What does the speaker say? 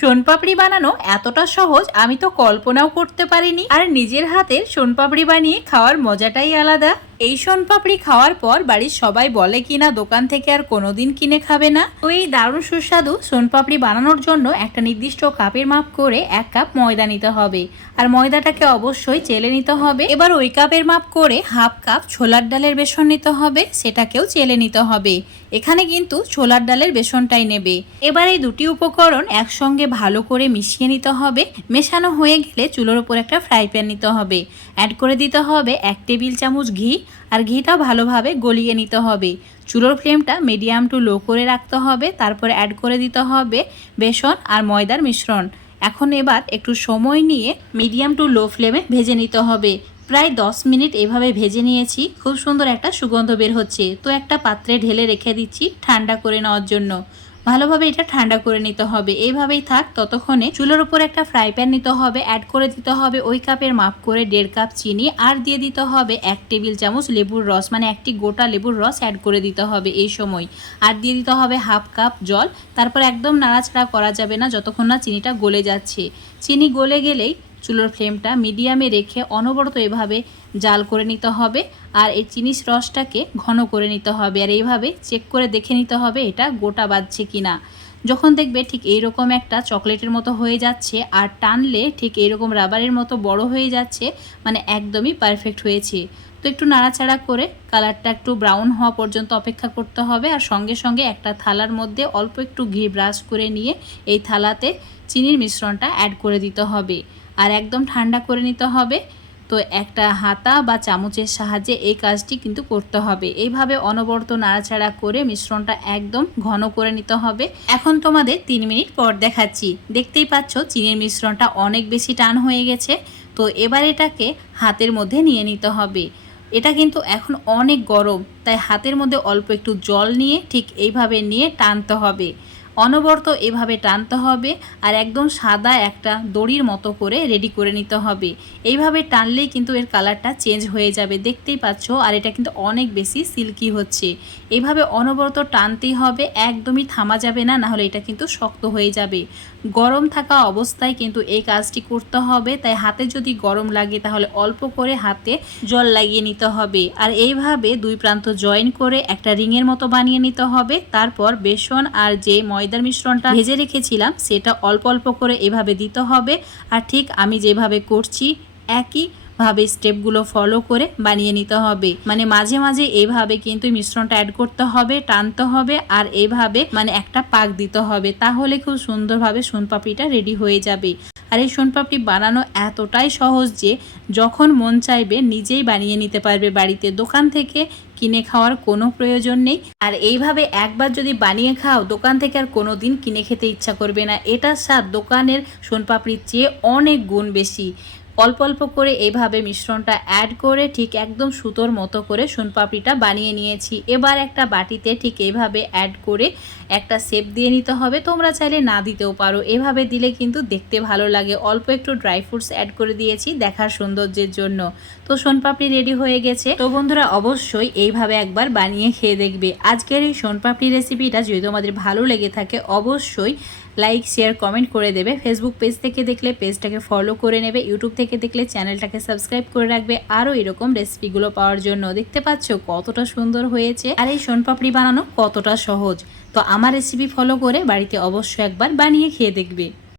সোনপাপড়ি বানানো এতটা সহজ, আমি তো কল্পনাও করতে পারিনি। আর নিজের হাতের সোনপাপড়ি বানিয়ে খাওয়ার মজাটাই আলাদা। এই সোনপাপড়ি খাওয়ার পর বাড়ির সবাই বলে কিনা দোকান থেকে আর কোনোদিন কিনে খাবে না। তো এই দারুণ সুস্বাদু সোনপাপড়ি বানানোর জন্য একটা নির্দিষ্ট কাপের মাপ করে এক কাপ ময়দা নিতে হবে। আর ময়দাটাকে অবশ্যই চেলে নিতে হবে। এবার ওই কাপের মাপ করে হাফ কাপ ছোলার ডালের বেসন নিতে হবে, সেটাকেও চেলে নিতে হবে। এখানে কিন্তু ছোলার ডালের বেসনটাই নেবে। এবার এই দুটি উপকরণ একসঙ্গে ভালো করে মিশিয়ে নিতে হবে। মেশানো হয়ে গেলে চুলোর উপর একটা ফ্রাই প্যান নিতে হবে। অ্যাড করে দিতে হবে এক টেবিল চামচ ঘি আর ঘিটা ভালোভাবে গলিয়ে নিতে হবে। চুলোর ফ্লেমটা মিডিয়াম টু লো করে রাখতে হবে, তারপরে অ্যাড করে দিতে হবে বেসন আর ময়দার মিশ্রণ। এখন এবার একটু সময় নিয়ে মিডিয়াম টু লো ফ্লেমে ভেজে নিতে হবে। প্রায় 10 মিনিট এভাবে ভেজে নিয়েছি, খুব সুন্দর একটা সুগন্ধ বের হচ্ছে। তো একটা পাত্রে ঢেলে রেখে দিচ্ছি ঠান্ডা করে নেওয়ার জন্য। ভালোভাবে এটা ঠান্ডা করে নিতে হবে। এইভাবেই থাক, ততক্ষণে চুলোর উপর একটা ফ্রাই প্যান নিতে হবে অ্যাড করে দিতে হবে ওই কাপের মাপ করে দেড় কাপ চিনি, আর দিয়ে দিতে হবে এক টেবিল চামচ লেবুর রস মানে একটি গোটা লেবুর রস অ্যাড করে দিতে হবে এই সময়। আর দিয়ে দিতে হবে হাফ কাপ জল, তারপর একদম নাড়াচাড়া করা যাবে না, যতক্ষণ না চিনিটা গলে যাচ্ছে। চিনি গলে গেলেই চুলোর ফ্লেমটা মিডিয়ামে রেখে অনবরত এভাবে জাল করে নিতে হবে আর এই চিনিস রসটাকে ঘন করে নিতে হবে আর এইভাবে চেক করে দেখে নিতে হবে এটা গোটা বাজছে কিনা। যখন দেখবে ঠিক এইরকম একটা চকলেটের মতো হয়ে যাচ্ছে আর টানলে ঠিক এইরকম রাবারের মতো বড় হয়ে যাচ্ছে মানে একদমই পারফেক্ট হয়েছে। তো একটু নাড়াচাড়া করে কালারটা একটু ব্রাউন হওয়া পর্যন্ত অপেক্ষা করতে হবে আর সঙ্গে সঙ্গে একটা থালার মধ্যে অল্প একটু ঘি ব্রাশ করে নিয়ে এই থালাতে চিনির মিশ্রণটা অ্যাড করে দিতে হবে। আর একদম ঠান্ডা করে নিতে হবে। তো একটা হাতা বা চামচের সাহায্যে এই কাজটি কিন্তু করতে হবে। এইভাবে অনবরত নাড়াচাড়া করে মিশ্রণটা একদম ঘন করে নিতে হবে। এখন তোমাদের তিন মিনিট পর দেখাচ্ছি। দেখতেই পাচ্ছ, চিনির মিশ্রণটা অনেক বেশি টান হয়ে গেছে। তো এবার এটাকে হাতের মধ্যে নিয়ে নিতে হবে। এটা কিন্তু এখন অনেক গরম, তাই হাতের মধ্যে অল্প একটু জল নিয়ে ঠিক এইভাবে নিয়ে টানতে হবে। অনবরত এভাবে টানতে হবে আর একদম সাদা একটা দড়ির মতো করে রেডি করে নিতে হবে। এইভাবে টানলেই কিন্তু এর কালারটা চেঞ্জ হয়ে যাবে। দেখতেই পাচ্ছ? আর এটা কিন্তু অনেক বেশি সিল্কি হচ্ছে। এইভাবে অনবরত টানতেই হবে, একদমই থামা যাবে না, নাহলে এটা কিন্তু শক্ত হয়ে যাবে। গরম থাকা অবস্থায় কিন্তু এই কাজটি করতে হবে। তাই হাতে যদি গরম লাগে, তাহলে অল্প করে হাতে জল লাগিয়ে নিতে হবে। আর এইভাবে দুই প্রান্ত জয়েন করে একটা রিংয়ের মতো বানিয়ে নিতে হবে। তারপর বেসন আর যে ময়দার মিশ্রণটা ভেজে রেখেছিলাম, সেটা অল্প অল্প করে এভাবে দিতে হবে। আর ঠিক আমি যেভাবে করছি, একই ভাবে স্টেপগুলো ফলো করে বানিয়ে নিতে হবে। মানে মাঝে মাঝে এইভাবে কিন্তু মিশ্রণটা অ্যাড করতে হবে, টানতে হবে, আর এইভাবে মানে একটা পাক দিতে হবে। তাহলে খুব সুন্দরভাবে সোনপাপড়িটা রেডি হয়ে যাবে। আর এই সোনপাপড়ি বানানো এতটাই সহজ যে যখন মন চাইবে নিজেই বানিয়ে নিতে পারবে বাড়িতে। দোকান থেকে কিনে খাওয়ার কোনো প্রয়োজন নেই। আর এইভাবে একবার যদি বানিয়ে খাও, দোকান থেকে আর কোনো দিন কিনে খেতে ইচ্ছা করবে না। এটার স্বাদ দোকানের সোনপাপড়ির চেয়ে অনেক গুণ বেশি। অল্প অল্প করে এইভাবে মিশ্রণটা অ্যাড করে ঠিক একদম সুতোর মতো করে সোনপাপড়িটা বানিয়ে নিয়েছি। এবার একটা বাটিতে ঠিক এইভাবে অ্যাড করে একটা শেপ দিয়ে নিতে হবে। তোমরা চাইলে না দিতেও পারো। এভাবে দিলে কিন্তু দেখতে ভালো লাগে। অল্প একটু ড্রাই ফ্রুটস অ্যাড করে দিয়েছি দেখার সৌন্দর্যের জন্য। তো সোনপাপড়ি রেডি হয়ে গেছে। তো বন্ধুরা, অবশ্যই এইভাবে একবার বানিয়ে খেয়ে দেখবে। আজকের এই সোনপাপড়ি রেসিপিটা যদি তোমাদের ভালো লেগে থাকে, অবশ্যই লাইক, শেয়ার, কমেন্ট করে দেবে। ফেসবুক পেজ থেকে দেখলে পেজটাকে ফলো করে নেবে। ইউটিউব থেকে দেখলে চ্যানেলটাকে সাবস্ক্রাইব করে রাখবে। আরও এরকম রেসিপিগুলো পাওয়ার জন্য দেখতে পাচ্ছ কতটা সুন্দর হয়েছে। আর এই সোনপাপড়ি বানানো কতটা সহজ। তো আমার রেসিপি ফলো করে বাড়িতে অবশ্যই একবার বানিয়ে খেয়ে দেখবে।